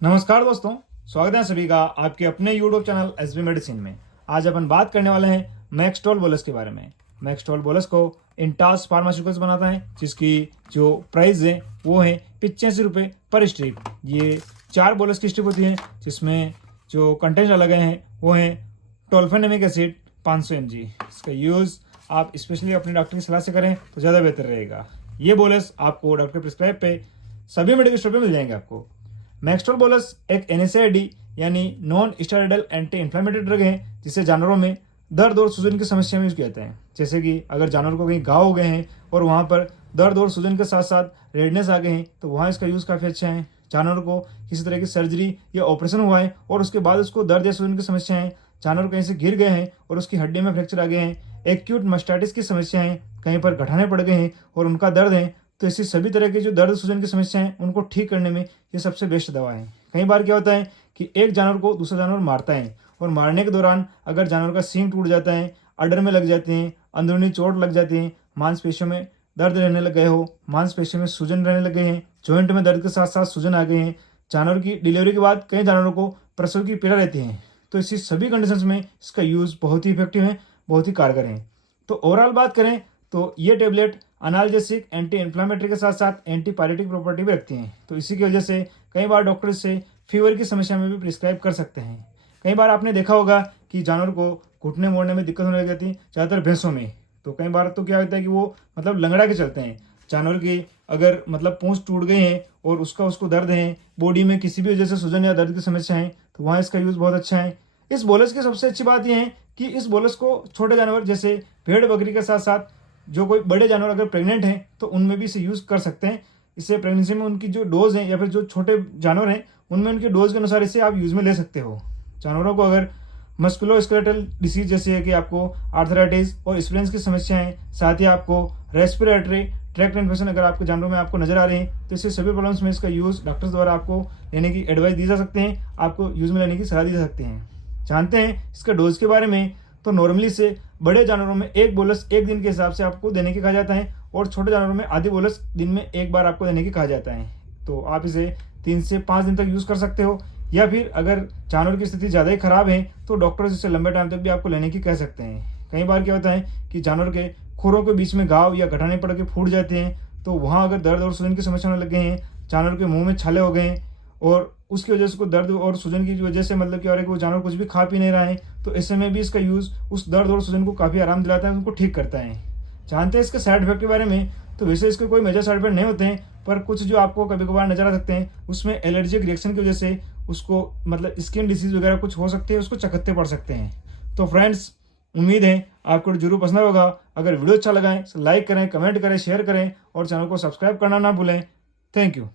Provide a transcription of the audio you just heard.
नमस्कार दोस्तों, स्वागत है सभी का आपके अपने यूट्यूब चैनल एसबी मेडिसिन में। आज अपन बात करने वाले हैं मैक्सटोल बोलस के बारे में। मैक्सटोल बोलस को इंटास फार्मास्यूटिकल्स बनाता है, जिसकी जो प्राइस है वो है 85 रुपये पर स्ट्रिप। ये 4 बोलस की स्ट्रिप होती है, जिसमें जो कंटेंट अलग हैं वो हैं टोल्फेनेमिक एसिड 500 mg। इसका यूज़ आप स्पेशली अपने डॉक्टर की सलाह से करें तो ज़्यादा बेहतर रहेगा। ये बोलस आपको डॉक्टर प्रिस्क्राइब पे सभी मेडिकल स्टोर पे मिल जाएंगे आपको। मैक्सटोल बोलस एक एनएसएआईडी यानी non steroidal anti inflammatory drug है, जिसे जानवरों में दर्द और सूजन की समस्या में यूज किया जाता है। जैसे कि अगर जानवर को कहीं घाव हो गए हैं और वहाँ पर दर्द और सूजन के साथ साथ रेडनेस आ गए हैं, तो वहाँ इसका यूज़ काफ़ी अच्छा है। जानवर को किसी तरह की सर्जरी या ऑपरेशन हुआ है और उसके बाद उसको दर्द या सूजन की समस्या है, जानवर कहीं से गिर गए हैं और उसकी हड्डी में फ्रैक्चर आ गए हैं, एक्यूट मस्टाइटिस की समस्या है, कहीं पर गठाने पड़ गए हैं और उनका दर्द है, तो ऐसी सभी तरह की जो दर्द सूजन की समस्या है उनको ठीक करने में ये सबसे बेस्ट दवा है। कई बार क्या होता है कि एक जानवर को दूसरा जानवर मारता है और मारने के दौरान अगर जानवर का सींग टूट जाता है, अडर में लग जाते हैं, अंदरूनी चोट लग जाती है, मांसपेशियों में दर्द रहने लग गए हो, मांसपेशियों में सूजन रहने लग गए हैं, जॉइंट में दर्द के साथ साथ सूजन आ गए हैं, जानवर की डिलीवरी के बाद कई जानवरों को प्रसव की पीड़ा रहती है, तो इसी सभी कंडीशंस में इसका यूज़ बहुत ही इफेक्टिव है, बहुत ही कारगर है। तो ओवरऑल बात करें तो ये टेबलेट अनाल्जेसिक, एंटी इन्फ्लामेटरी के साथ साथ एंटीपायरेटिक प्रॉपर्टी भी रखती हैं। तो इसी की वजह से कई बार डॉक्टर इसे फीवर की समस्या में भी प्रिस्क्राइब कर सकते हैं। कई बार आपने देखा होगा कि जानवर को घुटने मोड़ने में दिक्कत होने लग जाती है, ज़्यादातर भैंसों में। तो कई बार तो क्या होता है कि वो मतलब लंगड़ा के चलते हैं। जानवर की अगर मतलब पूंछ टूट गई है और उसको दर्द है, बॉडी में किसी भी वजह से सूजन या दर्द की समस्या है, तो वहाँ इसका यूज़ बहुत अच्छा है। इस बोलस की सबसे अच्छी बात यह है कि इस बोलस को छोटे जानवर जैसे भेड़ बकरी के साथ साथ जो कोई बड़े जानवर अगर प्रेग्नेंट हैं तो उनमें भी इसे यूज़ कर सकते हैं। इससे प्रेगनेंसी में उनकी जो डोज है या फिर जो छोटे जानवर हैं उनमें उनके डोज के अनुसार इसे आप यूज़ में ले सकते हो। जानवरों को अगर मस्कुलोस्केलेटल डिसीज जैसे है कि आपको आर्थराइटिस और स्प्लेन्स की समस्या है, साथ ही आपको रेस्पिरेटरी ट्रैक्ट इन्फेक्शन अगर आपके जानवरों में आपको नजर आ रहे हैं, तो इससे सभी प्रॉब्लम्स में इसका यूज़ डॉक्टर्स द्वारा आपको लेने की एडवाइस दी जा सकते हैं, आपको यूज़ में लेने की सलाह दी जा सकते हैं। जानते हैं इसका डोज के बारे में, तो नॉर्मली से बड़े जानवरों में एक बोलस एक दिन के हिसाब से आपको देने की कहा जाता है और छोटे जानवरों में आधी बोलस दिन में एक बार आपको देने की कहा जाता है। तो आप इसे 3 से 5 दिन तक यूज़ कर सकते हो, या फिर अगर जानवर की स्थिति ज़्यादा ही खराब है तो डॉक्टर इसे लंबे टाइम तक भी आपको लेने की कह सकते हैं। कई बार क्या होता है कि जानवर के खुरों के बीच में घाव या गठाने पड़ के फूट जाते हैं, तो वहाँ अगर दर्द और सूजन की समस्या होने लग गए हैं, जानवर के मुंह में छाले हो गए हैं और उसकी वजह से उसको दर्द और सूजन की वजह से मतलब क्या हो रहा है कि वो जानवर कुछ भी खा पी नहीं रहा है, तो ऐसे में भी इसका यूज़ उस दर्द और सूजन को काफ़ी आराम दिलाता है, उनको ठीक करता है। जानते हैं इसके साइड इफेक्ट के बारे में, तो वैसे इसके कोई मेजर साइड इफेक्ट नहीं होते हैं, पर कुछ जो आपको कभी कभार नजर आ सकते हैं उसमें एलर्जिक रिएक्शन की वजह से उसको मतलब स्किन डिसीज वगैरह कुछ हो सकते हैं, उसको चकत्ते पड़ सकते हैं। तो फ्रेंड्स, उम्मीद है आपको जरूर पसंद होगा। अगर वीडियो अच्छा लगा है तो लाइक करें, कमेंट करें, शेयर करें और चैनल को सब्सक्राइब करना ना भूलें। Thank you.